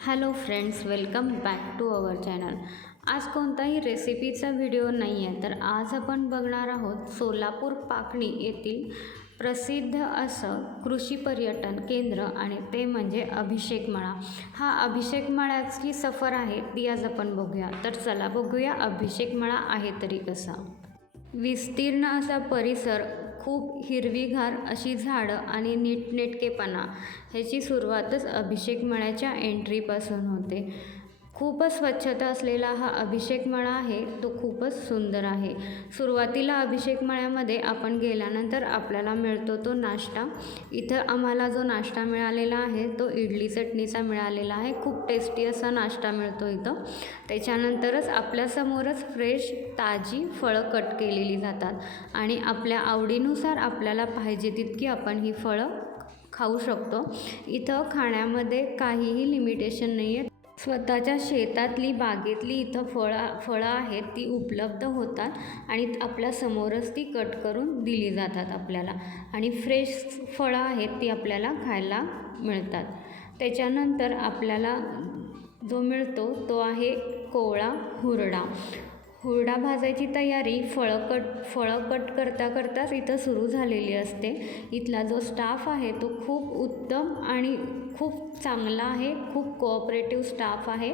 Hello friends welcome back to our channel. आज कोणताही रेसिपीचा video नाही आहे तर आज आपण बघणार आहोत सोलापूर पाकणी येथील प्रसिद्ध असं कृषी पर्यटन केंद्र आणि ते म्हणजे अभिषेक मळा. हा अभिषेक मळ्याची सफर आहे ती आज आपण बघूया. तर चला बघूया अभिषेक मळा आहे तरी कसा. विस्तीर्ण असा परिसर खूप हिरवीगार अशी झाडं आणि नीटनेटकेपणा ह्याची सुरुवातच अभिषेक मळ्याच्या एंट्रीपासून होते. खूपच स्वच्छता असलेला हा अभिषेक मळा आहे तो खूपच सुंदर आहे. सुरुवातीला अभिषेक मळ्यामध्ये आपण गेल्यानंतर आपल्याला मिळतो तो नाश्ता. इथं आम्हाला जो नाश्ता मिळालेला आहे तो इडली चटणीचा मिळालेला आहे. खूप टेस्टी असा नाश्ता मिळतो इथं. त्याच्यानंतरच आपल्यासमोरच फ्रेश ताजी फळं कट केलेली जातात. आणि आपल्या आवडीनुसार आपल्याला पाहिजे तितकी आपण ही फळं खाऊ शकतो. इथं खाण्यामध्ये काहीही लिमिटेशन नाही आहे स्वतःच्या शेतातली बागेतली इथं फळं फळं आहेत ती उपलब्ध होतात आणि आपल्या समोरच ती कट करून दिली जातात आपल्याला. आणि फ्रेश फळं आहेत ती आपल्याला खायला मिळतात. त्याच्यानंतर आपल्याला जो मिळतो तो आहे कोवळा हुरडा. हुरडा भाजायची तयारी फळं कट फळं कट करता करताच इथं सुरू झालेली असते. इथला जो स्टाफ आहे तो खूप उत्तम आणि खूप चांगला आहे खूप कोऑपरेटिव्ह स्टाफ आहे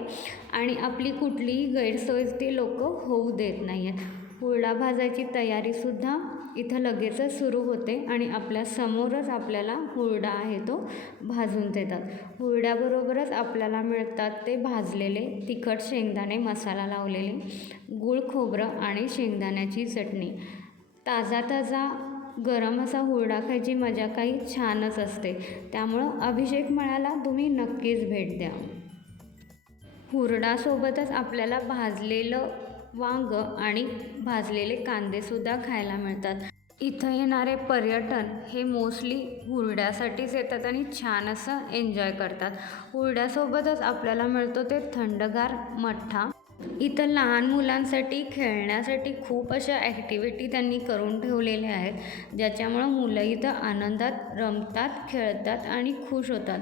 आणि आपली कुठलीही गैरसोय ते लोक होऊ देत नाही आहेत हुरडा भाजायची तयारीसुद्धा इथं लगेचच सुरू होते आणि आपल्या समोरच आपल्याला हुरडा आहे तो भाजून देतात. हुरड्याबरोबरच आपल्याला मिळतात ते भाजलेले तिखट शेंगदाणे मसाला लावलेले गूळ खोबरं आणि शेंगदाण्याची चटणी. ताजा ताजा गरम असा हुरडा खायची मजा काही छानच असते. त्यामुळं अभिषेक मळ्याला तुम्ही नक्कीच भेट द्या. हुरडासोबतच आपल्याला भाजलेलं वांग आणि भाजलेले कांदेसुद्धा खायला मिळतात. इथं येणारे पर्यटन हे मोस्टली हुरड्यासाठीच येतात आणि छान असं एन्जॉय करतात. हुरड्यासोबतच आपल्याला मिळतो ते थंडगार मठ्ठा. इथं लहान मुलांसाठी खेळण्यासाठी खूप अशा ॲक्टिव्हिटी त्यांनी करून ठेवलेल्या आहेत ज्याच्यामुळं मुलं इथं आनंदात रमतात खेळतात आणि खुश होतात.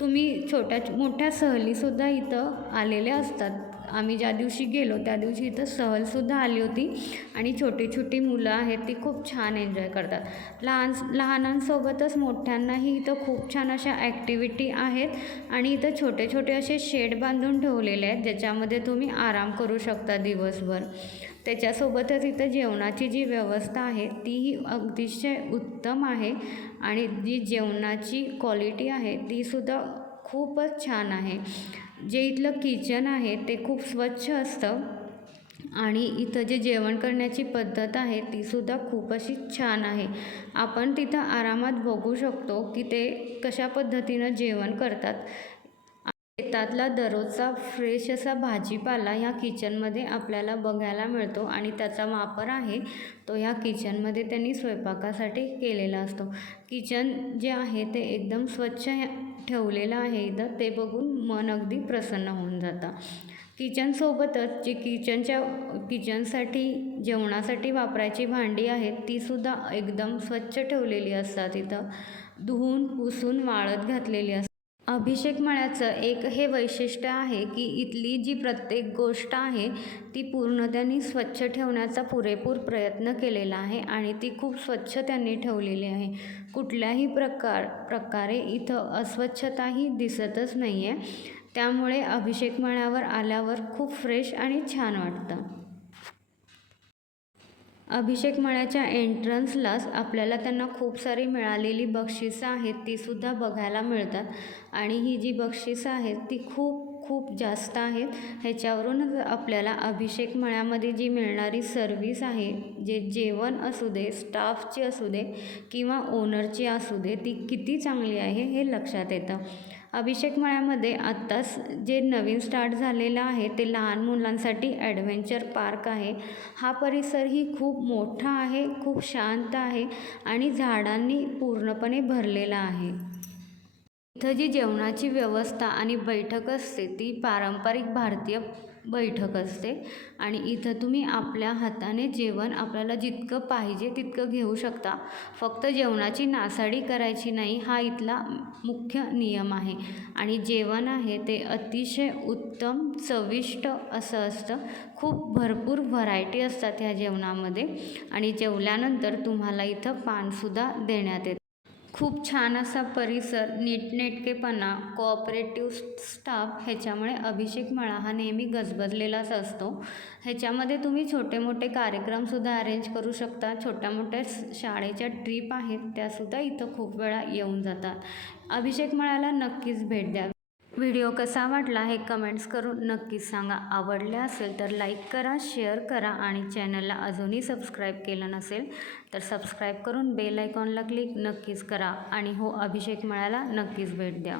तुम्ही छोट्या मोठ्या सहलीसुद्धा इथं आलेल्या असतात. आम्ही ज्या दिवशी गेलो त्या दिवशी इथं सहलसुद्धा आली होती. आणि छोटी छोटी मुलं आहेत ती खूप छान एन्जॉय करतात. लहान लहानांसोबतच मोठ्यांनाही इथं खूप छान अशा ॲक्टिव्हिटी आहेत. आणि इथं छोटे छोटे असे शेड बांधून ठेवलेले आहेत ज्याच्यामध्ये तुम्ही आराम करू शकता दिवसभर. त्याच्यासोबतच इथं जेवणाची जी व्यवस्था आहे तीही अतिशय उत्तम आहे. आणि जी जेवणाची क्वालिटी आहे तीसुद्धा खूपच छान आहे. जे इथलं किचन आहे ते खूप स्वच्छ असतं. आणि इथं जे जेवण करण्याची पद्धत आहे तीसुद्धा खूप अशी छान आहे. आपण तिथं आरामात बघू शकतो की ते कशा पद्धतीनं जेवण करतात. शेतातला दररोजचा फ्रेश असा भाजीपाला ह्या किचनमध्ये आपल्याला बघायला मिळतो आणि त्याचा वापर आहे तो ह्या किचनमध्ये त्यांनी स्वयंपाकासाठी केलेला असतो. किचन जे आहे ते एकदम स्वच्छ ठेवलेलं आहे इथं. ते बघून मन अगदी प्रसन्न होऊन जातं. किचनसोबतच जी किचनच्या किचनसाठी जेवणासाठी वापरायची भांडी आहेत तीसुद्धा एकदम स्वच्छ ठेवलेली असतात इथं. धुवून पुसून वाळत घातलेली असतात. अभिषेक मळ्याचं एक हे वैशिष्ट्य आहे की इथली जी प्रत्येक गोष्ट आहे ती पूर्ण त्यांनी स्वच्छ ठेवण्याचा पुरेपूर प्रयत्न केलेला आहे आणि ती खूप स्वच्छ त्यांनी ठेवलेली आहे. कुठल्याही प्रकार प्रकारे इथं अस्वच्छताही दिसतच नाही आहे त्यामुळे अभिषेक मळ्यावर आल्यावर खूप फ्रेश आणि छान वाटतं. अभिषेक मळ्याच्या एंट्रन्सलाच आपल्याला त्यांना खूप सारी मिळालेली बक्षिसं आहेत तीसुद्धा बघायला मिळतात. आणि ही जी बक्षिसं आहेत ती खूप खूप जास्त आहेत. ह्याच्यावरूनच आपल्याला अभिषेक मळ्यामध्ये जी मिळणारी सर्विस आहे जे जेवण असू दे स्टाफची असू दे किंवा ओनरची असू दे ती किती चांगली आहे हे लक्षात येतं. अभिषेक मळ्यामध्ये आत्ताच जे नवीन स्टार्ट झालेलं आहे ते लहान मुलांसाठी ॲडव्हेंचर पार्क आहे. हा परिसरही खूप मोठा आहे खूप शांत आहे आणि झाडांनी पूर्णपणे भरलेला आहे. इथं जी जेवणाची व्यवस्था आणि बैठक असते ती पारंपरिक भारतीय बैठक असते. आणि इथं तुम्ही आपल्या हाताने जेवण आपल्याला जितकं पाहिजे तितकं घेऊ शकता. फक्त जेवणाची नासाडी करायची नाही हा इथला मुख्य नियम आहे. आणि जेवण आहे ते अतिशय उत्तम चविष्ट असं असतं. खूप भरपूर व्हरायटी असतात ह्या जेवणामध्ये. आणि जेवल्यानंतर तुम्हाला इथं पानसुद्धा देण्यात येतं. खूप छान असा परिसर नीटनेटकेपणा कोऑपरेटिव्ह स्टाफ ह्याच्यामुळे अभिषेक मळा हा नेहमी गजबजलेलाच असतो. ह्याच्यामध्ये तुम्ही छोटे मोठे कार्यक्रमसुद्धा अरेंज करू शकता. छोट्या मोठ्या शाळेच्या ट्रीप आहेत त्यासुद्धा इथं खूप वेळा येऊन जातात. अभिषेक मळ्याला नक्कीच भेट द्या. व्हिडिओ कसा वाटला हे कमेंट्स करून नक्कीच सांगा. आवडले असेल तर लाईक करा शेअर करा आणि चॅनलला अजूनही सबस्क्राईब केलं नसेल तर सबस्क्राईब करून बेल आयकॉनला क्लिक नक्कीच करा. आणि हो अभिषेक मळ्याला नक्कीच भेट द्या.